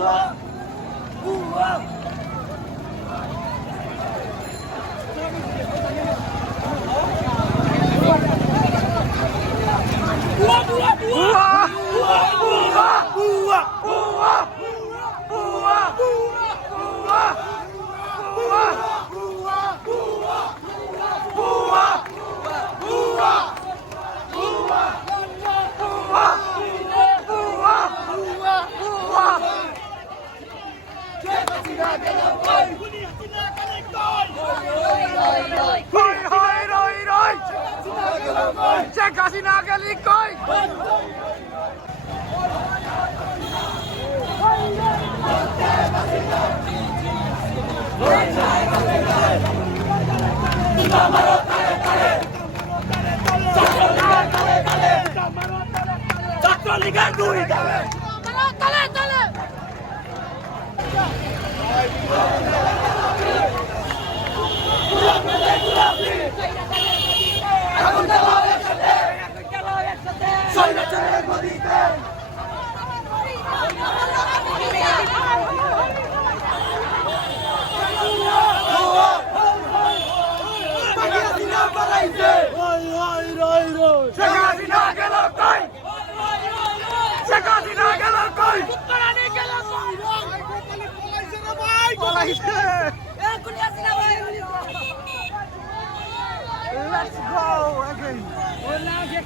十三十 শেখ হাসিনা গেলি live. Let's go again.